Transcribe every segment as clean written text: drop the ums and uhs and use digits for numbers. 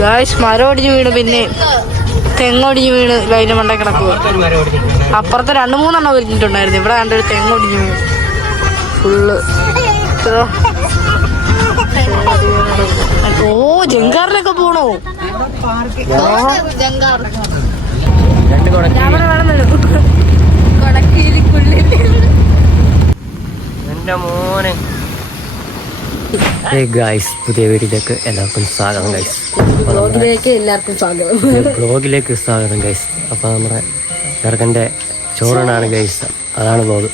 Guys മരം ഒടിഞ്ഞ് വീണ്, പിന്നെ തെങ്ങൊടിഞ്ഞ് വീണ് അതിൻ്റെ മണ്ട കിടക്കുക. അപ്പുറത്ത് 2-3 ഒരിഞ്ഞിട്ടുണ്ടായിരുന്നു. ഇവിടെ കണ്ടൊരു തെങ്ങൊടിഞ്ഞ് വീണ് ഫുള്ള്. ഓ ജങ്കാറിലൊക്കെ പോണോ? എന്റെ മോനെ. പുതിയ വീട്ടിലേക്ക് എല്ലാവർക്കും സ്വാഗതം ഗൈസ്. ബ്ലോഗിലേക്ക് സ്വാഗതം ഗൈസ്. അപ്പൊ നമ്മുടെ ചെറുക്കൻ്റെ ചോറിനാണ് ഗൈസ്. അതാണ് ബ്ലോഗ്.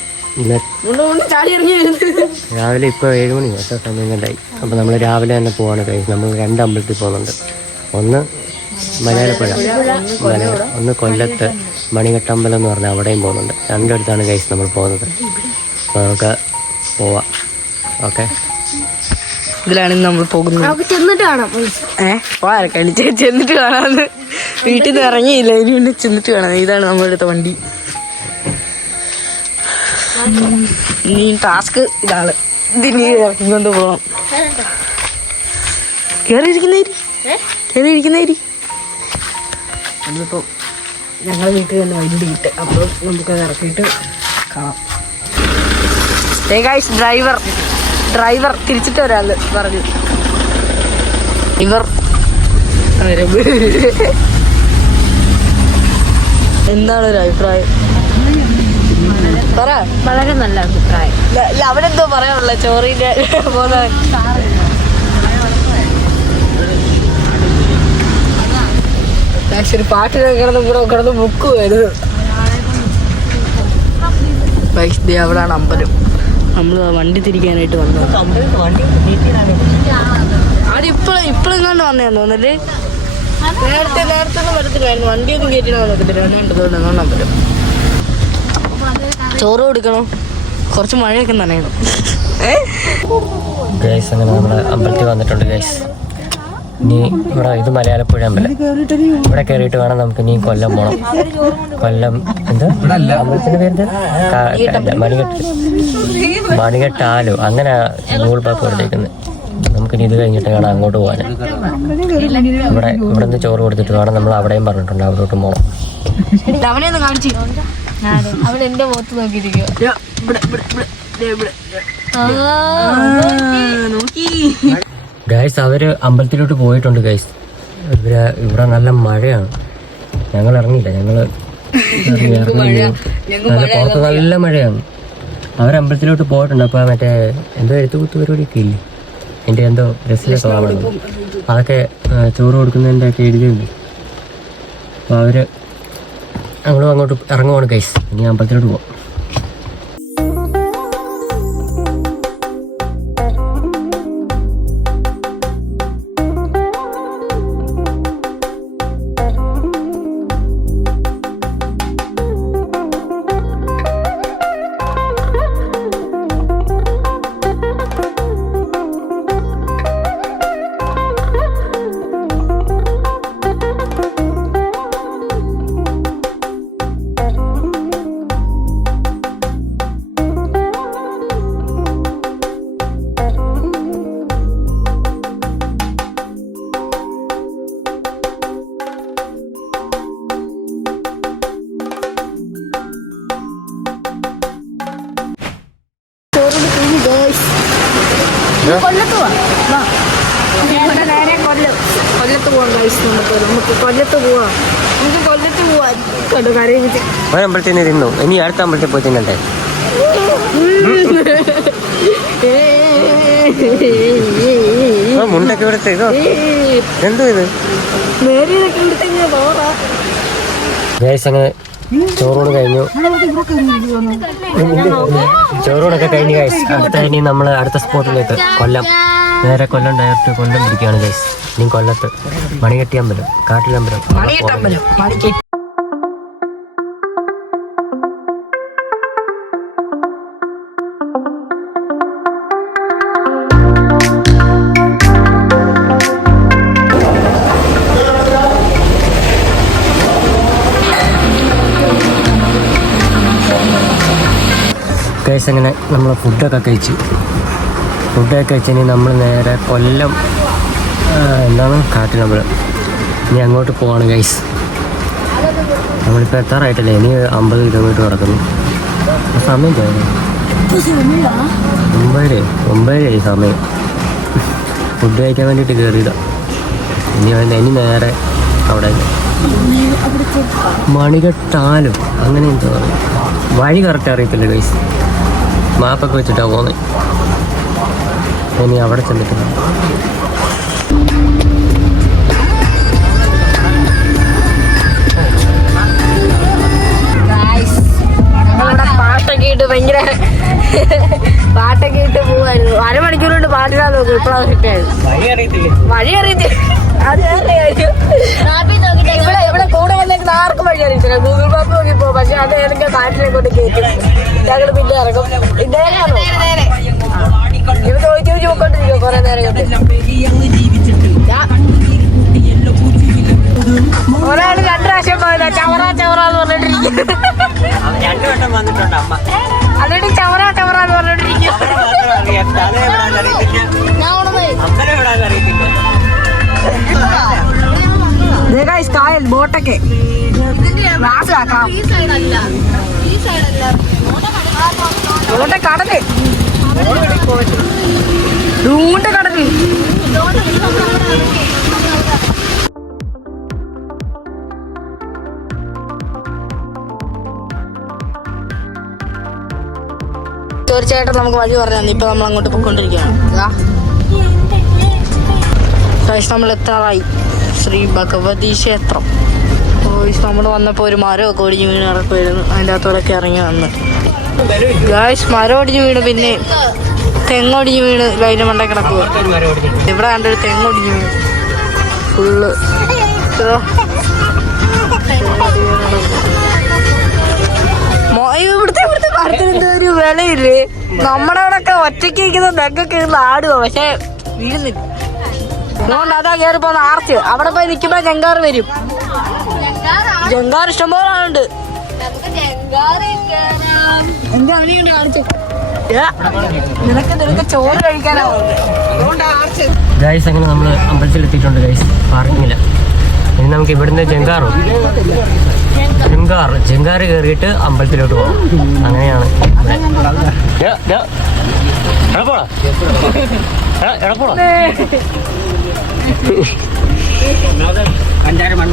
രാവിലെ ഇപ്പോൾ 7 മണി ഒറ്റ സമയം കണ്ടായി. അപ്പോൾ നമ്മൾ രാവിലെ തന്നെ പോവാണ് ഗൈസ്. നമ്മൾ 2 അമ്പലത്തിൽ പോകുന്നുണ്ട്. ഒന്ന് മലയാളപ്പുഴ, ഒന്ന് കൊല്ലത്ത് മണികെട്ടമ്പലം എന്ന് പറഞ്ഞാൽ അവിടെയും പോകുന്നുണ്ട്. 2 അടുത്താണ് ഗൈസ് നമ്മൾ പോകുന്നത്. അപ്പോൾ നമുക്ക് പോവാം. ഓക്കെ, ഇതിലാണ് നമ്മൾ പോകുന്നത്. ചെന്നിട്ട് കാണാം. ചെന്നിട്ട് കാണാമെന്ന് വീട്ടിൽ നിന്ന് ഇറങ്ങിയില്ല. ഇനി പിന്നെ ചെന്നിട്ട് കാണാം. ഇതാണ് നമ്മളെടുത്ത വണ്ടി. ഇനി ടാസ്ക് ഇതാണ്. ഇതിനി ഇറക്കിക്കൊണ്ട് പോകാം. കയറിയിരിക്കുന്നേരി നമ്മളിപ്പോൾ ഞങ്ങളുടെ വീട്ടിൽ തന്നെ വണ്ടി കിട്ടും. അപ്പോൾ നമുക്കത് ഇറക്കിയിട്ട് കാണാം. ഡ്രൈവർ തിരിച്ചിട്ട് വരാല് പറഞ്ഞു. എന്താണ് ഒരു അഭിപ്രായം? പറ. വളരെ നല്ല അഭിപ്രായം. അവനെന്തോ പറയാനുള്ള ചോറിന്റെ പോലെ. ഒരു പാട്ടിൽ കിടന്ന് ബുക്കുമായിരുന്നു. അവിടാണ് അമ്പലം. നമ്മൾ വണ്ടി തിരിക്കാനായിട്ട് വന്നത്. അവിടെ ഇപ്പോഴും കണ്ട് വന്നേന്ന് തോന്നല്. നേരത്തെ ഒന്നും വരത്തില്ലായിരുന്നു. വണ്ടിയൊന്നും കയറ്റിടാൻ നോക്കത്തില്ല. തോന്നുന്നു അമ്പലം. ചോറ് കൊടുക്കണം. കുറച്ച് മഴയൊക്കെ നനയണം. ഗൈസ് അങ്ങനെ നമ്മുടെ അമ്പലത്തിൽ വന്നിട്ടുണ്ട് ഗൈസ്. ഇനി ഇവിടെ ഇത് മലയാളപ്പുഴ അമ്പലം. ഇവിടെ കയറിയിട്ട് വേണം നമുക്ക് ഇനി കൊല്ലം പോകണം. കൊല്ലം എന്താ അമ്പലത്തിന്റെ പേര്? മണികെട്ടാലോ അങ്ങനെ ഗൂഗിൾ മാപ്പ് കൊടുത്തേക്കുന്നത്. നമുക്കിനി ഇത് കഴിഞ്ഞിട്ട് വേണം അങ്ങോട്ട് പോകാൻ. ഇവിടെ നിന്ന് ചോറ് കൊടുത്തിട്ട് വേണം. നമ്മൾ അവിടെയും പറഞ്ഞിട്ടുണ്ട് അവിടോട്ട് പോകണം. അവിടെ എന്റെ മുഖത്ത് നോക്കിയിരിക്കുക. ഗൈസ് അവര് അമ്പലത്തിലോട്ട് പോയിട്ടുണ്ട് ഗൈസ്. ഇവിടെ നല്ല മഴയാണ്. ഞങ്ങൾ ഇറങ്ങിയില്ല. ഞങ്ങള് പുറത്ത് നല്ല മഴയാണ്. അവരമ്പലത്തിലോട്ട് പോയിട്ടുണ്ട്. അപ്പൊ മറ്റേ എന്തോ എഴുത്തുകുത്ത് പരിപാടിയൊക്കെ ഇല്ലേ, എൻ്റെ എന്തോ രസീതൊക്കെ വാങ്ങുന്നത്, അതൊക്കെ ചോറ് കൊടുക്കുന്നതിൻ്റെ ഒക്കെ എഴുതിയുണ്ട്. അപ്പോൾ അവര് ഞങ്ങളും അങ്ങോട്ട് ഇറങ്ങുവാണ് ഗൈസ്. ഇനി അമ്പലത്തിലോട്ട് പോവാം. കൊല്ലത്ത് പോവാം. നമുക്ക് കൊല്ലത്ത് പോവാം. ഒരമ്പലത്തിൽ നിന്ന് തിന്നു. ഇനി അടുത്ത അമ്പലത്തിൽ പോയി തിന്നണ്ടേ? മുണ്ടൊക്കെ ഇവിടെ ചെയ്തോ? എന്തോ ഇത് അങ്ങനെ ചോറൂണ് കഴിഞ്ഞു. ചോറൂണൊക്കെ കഴിഞ്ഞു ഗൈസ്. അടുത്ത ഇനി നമ്മൾ അടുത്ത സ്പോട്ടിലേക്ക് കൊല്ലം, നേരെ കൊല്ലം ഡയറക്റ്റ് കൊല്ലം പിടിക്കുകയാണ് ഗൈസ്. ഇനി കൊല്ലത്ത് മണികെട്ടി അമ്പലം, കാട്ടിലമ്പലം. ഗൈസ് അങ്ങനെ നമ്മൾ ഫുഡൊക്കെ കഴിച്ചിനി നമ്മൾ നേരെ കൊല്ലം എന്താണ് കാട്ടിലമ്പലം ഇനി അങ്ങോട്ട് പോവാണ് ഗൈസ്. നമ്മളിപ്പോൾ എത്താറായിട്ടല്ലേ, ഇനി 50 കിലോമീറ്റർ കിടക്കുന്നു. സമയം കഴിഞ്ഞു 9:30 സമയം. ഫുഡ് കഴിക്കാൻ വേണ്ടിയിട്ട് കയറിയതാണ്. ഇനി നേരെ അവിടെ മണികെട്ടാലും അങ്ങനെ എന്താ പറയുക, വഴി കറക്റ്റ് അറിയത്തില്ല ഗൈസ്. മാപ്പൊക്കെ വെച്ചിട്ടാണ് പോകുന്നത്. ഇനി അവിടെ ചെന്നിട്ട് പാട്ടൊക്കെ ഇട്ട് ഭയങ്കര പാട്ടൊക്കെ ഇട്ട് പോവായിരുന്നു. 1/2 മണിക്കൂർ കൊണ്ട് പാട്ടിനാ നോക്കും. ഇപ്പോഴാണ് കിട്ടിയായിരുന്നു. വഴി അറിയത്തില്ല. ഇവിടെ കൂടെ വന്നേക്കുന്ന ആർക്കും വഴി അറിയത്തില്ല. ഗൂഗിൾ മാപ്പ് നോക്കി പോകും. പക്ഷെ അത് ഏതെങ്കിലും കാട്ടിനെ കൊണ്ട് കയറ്റും. ഞങ്ങൾ പിന്നെ ഇറങ്ങും. ഇതേതാണോ ഇവ ചോദിച്ചു പോയിക്കൊണ്ടിരിക്കും കുറെ നേരം കൊണ്ട്. ഒരാള് 2 പ്രാവശ്യം പോയതാ. ചവറ ചവറാന്ന് പറഞ്ഞിട്ടിരിക്കും. അതിന് ചവറ ചവറാന്ന് പറഞ്ഞിട്ടിരിക്കും. കായൽ ബോട്ടൊക്കെ ബോട്ടെ കടല് ദൂണ്ട കടല്. തീർച്ചയായിട്ടും നമുക്ക് വഴി പറഞ്ഞു. ഇപ്പൊ നമ്മൾ അങ്ങോട്ട് പോയിക്കൊണ്ടിരിക്കുകയാണ്. നമ്മൾ എത്താറായി ശ്രീ ഭഗവതി ക്ഷേത്രം. നമ്മൾ വന്നപ്പോൾ ഒരു മരമൊക്കെ ഒടിഞ്ഞ് വീണ് കിടക്കുമായിരുന്നു. അതിൻ്റെ അകത്തോടൊക്കെ ഇറങ്ങി വന്ന് ഗായ്സ് മരം ഒടിഞ്ഞ് വീണ്, പിന്നെ തെങ്ങൊടിഞ്ഞ് വീണ് ലൈന മണ്ട കിടക്കുക. ഇവിടെ കണ്ടൊരു തെങ്ങൊടിഞ്ഞ് വീണ് ഫുള്ള്. ഇവിടുത്തെ മരത്തിന് എന്തോ ഒരു വിലയില്ലേ. നമ്മുടെ അവിടെയൊക്കെ ഒറ്റയ്ക്ക് ഇരിക്കുന്ന തെങ്ങൊക്കെ ഇരുന്ന് ആടുക, പക്ഷെ വീഴുന്നില്ല. അതുകൊണ്ട് അതാ കയറി പോകുന്ന ആർച്ച്. അവിടെ പോയി നിൽക്കുമ്പോ ജങ്കാറ് വരും. ജങ്കാർ ഇഷ്ടംപോലെ ആളുണ്ട്. നിനക്ക് ചോറ് കഴിക്കാനാവും. ഗൈസ് അങ്ങനെ നമ്മൾ അമ്പലത്തിലെത്തിയിട്ടുണ്ട് ഗൈസ്. പാർക്കിങ്ങില്ല. ഇനി നമുക്ക് ഇവിടുന്ന് ജങ്കാറ് കയറിയിട്ട് അമ്പലത്തിലോട്ട് പോകാം. അങ്ങനെയാണ്.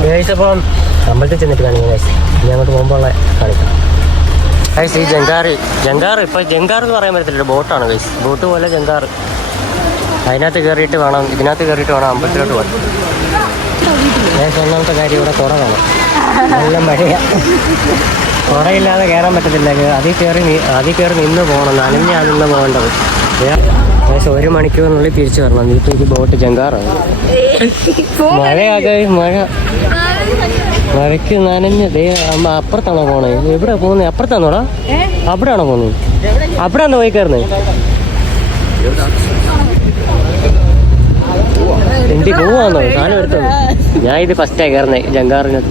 ഗൈസ് അപ്പം അമ്പലത്തിൽ ചെന്നിട്ട് കാണിക്കാം ഗൈസ്. ഇനി അങ്ങോട്ട് പോകുമ്പോൾ കാണിക്കാം ഗൈസ്. ഈ ജങ്കാറ് ഇപ്പൊ ജങ്കാർ എന്ന് പറയാൻ പറ്റത്തില്ല, ബോട്ടാണ് ഗൈസ്. ബോട്ട് പോലെ ജങ്കാറ്. ഇതിനകത്ത് കയറിയിട്ട് വേണം അമ്പലത്തിലോട്ട് പോകാൻ. ഗൈസ് ഒന്നാമത്തെ കാര്യം ഇവിടെ കുട വേണം. നല്ല മഴയാണ്. കുടയില്ലാതെ കയറാൻ പറ്റത്തില്ല. അതിൽ കയറി നിന്ന് പോകണം. നനഞ്ഞാൽ നിന്ന് പോകേണ്ടത്. ഏകദേശം 1 മണിക്കൂറിനുള്ളിൽ തിരിച്ചു വരണം. വീട്ടിലേക്ക് ബോട്ട് ജങ്കാറാണ്. മഴയ്ക്ക് നനഞ്ഞ് അമ്മ അപ്പുറത്താണോ പോണേ? എവിടെ പോകുന്നത്? അപ്പുറത്താണോടാ? അവിടെയാണോ പോകുന്നത്? അവിടെയാണോ പോയി കയറുന്നത്? എന്തി പോവാന്നോ? കാലം എടുത്തത്. ഞാൻ ഇത് ഫസ്റ്റായി കയറുന്നേ ജങ്കാറിനകത്ത്.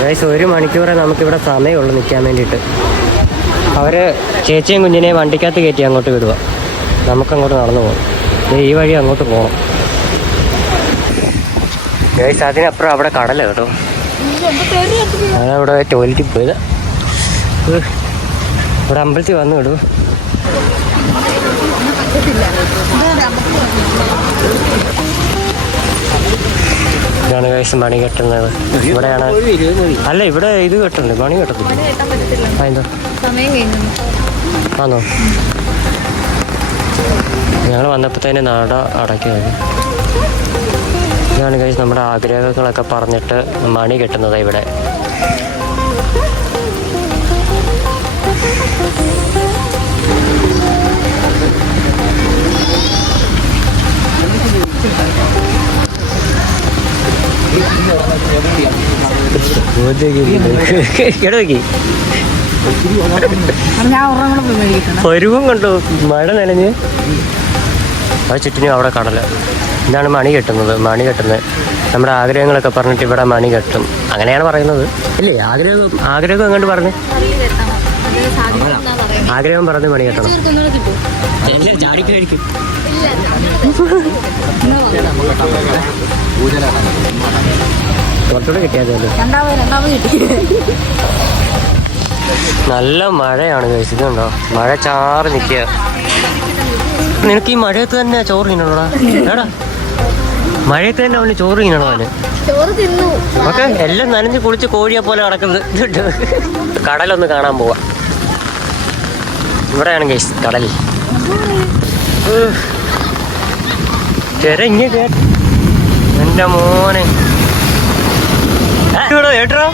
ഗൈസ് 1 മണിക്കൂറേ നമുക്കിവിടെ സമയമുള്ളൂ നിൽക്കാൻ വേണ്ടിയിട്ട്. അവർ ചേച്ചിയും കുഞ്ഞിനെയും വണ്ടിക്കകത്ത് കയറ്റി അങ്ങോട്ട് വിടുക. നമുക്കങ്ങോട്ട് നടന്നു പോകാം. ഈ വഴി അങ്ങോട്ട് പോകണം ഗൈസ്. അതിനപ്പുറം അവിടെ കടല കേട്ടോ. ഞാനവിടെ ടോയ്ലറ്റിൽ പോയത്. ഇവിടെ അമ്പലത്തിൽ വന്നു വിടൂ. ഇതാണ് ഗൈസ് മണി കെട്ടുന്നത്. ഇവിടെയാണ്. അല്ല ഇവിടെ ഇത് കെട്ടുന്നുണ്ട്, മണി കെട്ടത്തില്ല. അതെന്താ ആണോ? ഞങ്ങൾ വന്നപ്പോഴത്തേന് നട അടയ്ക്കുന്നത്. ഇതാണ് ഗൈസ് നമ്മുടെ ആഗ്രഹങ്ങളൊക്കെ പറഞ്ഞിട്ട് മണി കെട്ടുന്നത് ഇവിടെ. പരുവും കണ്ടോ മഴ നനഞ്ഞ്. ആ ചുറ്റിനും അവിടെ കടല. ഇതാണ് മണി കെട്ടുന്നത്. നമ്മുടെ ആഗ്രഹങ്ങളൊക്കെ പറഞ്ഞിട്ട് ഇവിടെ മണി കെട്ടും. അങ്ങനെയാണ് പറയുന്നത് അല്ലേ? ആഗ്രഹം എങ്ങോട്ട് പറഞ്ഞു? ആഗ്രഹം പറഞ്ഞ് മണി കെട്ടണം. ചാടിക്കഴിക്കും. കുറച്ചുകൂടെ കിട്ടിയാൽ നല്ല മഴയാണ് കഴിച്ചിട്ടുണ്ടോ? മഴ ചാറി നിൽക്കുക. നിനക്ക് ഈ മഴയത്ത് തന്നെ ചോറ് തിന്നണോടാ? എടാ മഴയത്ത് തന്നെ അവന് ചോറ് തിന്നണോ? അവന് ഓക്കെ എല്ലാം നനഞ്ഞ് കുളിച്ച് കോഴിയെ പോലെ നടക്കുന്നത്. കടലൊന്ന് കാണാൻ പോവാ. ഇവിടെയാണ് ഗൈസ് കടൽ. ചെറിയ എന്റെ മോനെ കേട്ടോ.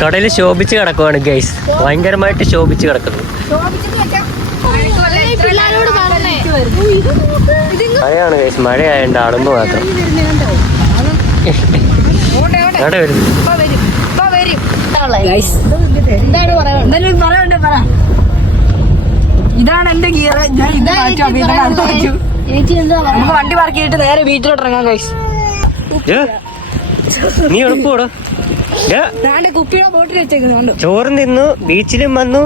കടല് ശോഭിച്ച് കിടക്കുവാണ് ഗൈസ്. ഭയങ്കരമായിട്ട് ശോഭിച്ച് കിടക്കുന്നു. മഴയാണ് ഗൈസ്. മഴയായോണ്ട് അടമ്പ് മാത്രം. എവിടെ വരും? ഇതാണ് എന്റെ ഗിയർ. ഞാൻ ഇത് മാറ്റും. നമുക്ക് വണ്ടി പാർക്ക് ചെയ്തിട്ട് നേരെ വീട്ടിലോട്ട് ഇറങ്ങാം ഗൈസ്. നീ എളുപ്പൂടോ. കുപ്പിയുടെ ബോട്ടിൽ വെച്ചേക്കുന്നുണ്ട്. ചോറും തിന്നു, ബീച്ചിലും വന്നു.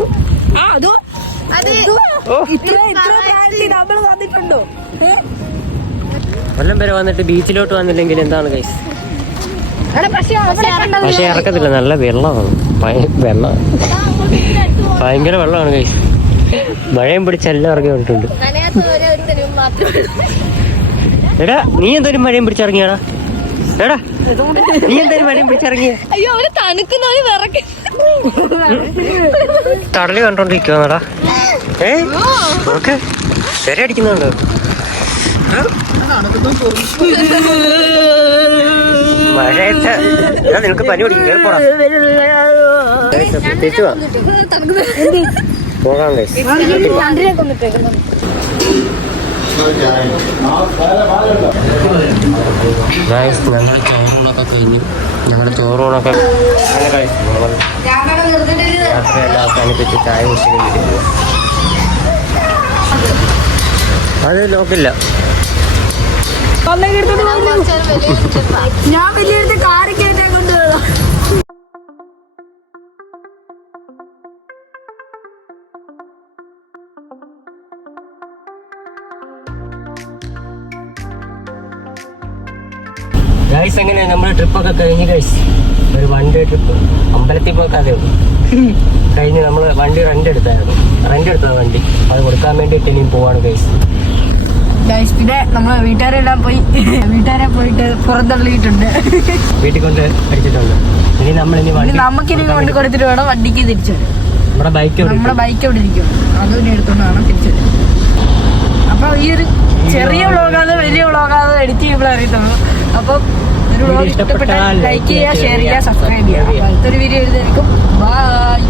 കൊല്ലം വരെ വന്നിട്ട് ബീച്ചിലോട്ട് വന്നില്ലെങ്കിൽ എന്താണ് ഗൈസ്? പക്ഷെ ഇറക്കത്തില്ല. നല്ല വെള്ളമാണ്. വെള്ളം ഭയങ്കര വെള്ളമാണ് ഗൈസ്. മഴയും പിടിച്ച് എല്ലാം ഇറങ്ങി വന്നിട്ടുണ്ട്. എടാ നീ എന്തായാലും മഴയും പിടിച്ചിറങ്ങിയാടാ? എടാ നീ എന്തായാലും മഴയും പിടിച്ചിറങ്ങിയ? തടല് കണ്ടോണ്ടിരിക്കുവാടാ. ഓക്കെ ശരി അടിക്കുന്നുണ്ടോ? മഴയത്ത് നിനക്ക് പനി പിടിക്കും. കേൾപ്പോടാ തിരിച്ചു പോകാം ഗൈസ്. ഞങ്ങൾ ചോറൂണൊക്കെ കഴിഞ്ഞു. ഞങ്ങളുടെ ചോറൂണൊക്കെ രാത്രിയെല്ലാം അവസാനിപ്പിച്ച് ചായ കുടിച്ചിരിക്കുന്നു. അത് നോക്കില്ല. ഞാൻ വലിയ കാറ് കേട്ടാ കൊണ്ടുപോകാം. ഗൈസ് എങ്ങനെയാ നമ്മുടെ ട്രിപ്പൊക്കെ കഴിഞ്ഞ് ഗൈസ്? ഒരു 1 ഡേ ട്രിപ്പ്. അമ്പലത്തിൽ പോക്കാതെ ഉള്ളൂ. കഴിഞ്ഞ് നമ്മൾ വണ്ടി റെന്റ് എടുത്തായിരുന്നു. വണ്ടി അത് കൊടുക്കാൻ വേണ്ടിയിട്ട് ഇനിയും പോവാണ് ഗൈസ്. പിന്നെ നമ്മള് വീട്ടുകാരെ പോയിട്ട് പുറന്തള്ളിയിട്ടുണ്ട്. വീട്ടിൽ കൊണ്ട് അടിച്ചിട്ടുണ്ട്. ഇനി നമുക്കിനി കൊണ്ട് കൊടുത്തിട്ട് വേണം വണ്ടിക്ക് തിരിച്ചു വരാൻ. നമ്മുടെ ബൈക്ക് എവിടെ ഇരിക്കും? അതും എടുത്തോണ്ട് വേണം തിരിച്ചു വരാൻ. അപ്പൊ ഈ ഒരു ചെറിയ വ്ളോഗാണ്, വലിയ വ്ളോഗാണ് എഡിറ്റ് ചെയ്യുമ്പോൾ അറിയത്തുള്ളൂ. അപ്പം ഒരു വ്ളോഗ് ഇഷ്ടപ്പെട്ടാൽ ലൈക്ക് ചെയ്യുക, ഷെയർ ചെയ്യുക, സബ്സ്ക്രൈബ് ചെയ്യുക. അടുത്തൊരു വീഡിയോ എഴുതായിരിക്കും. ബൈ.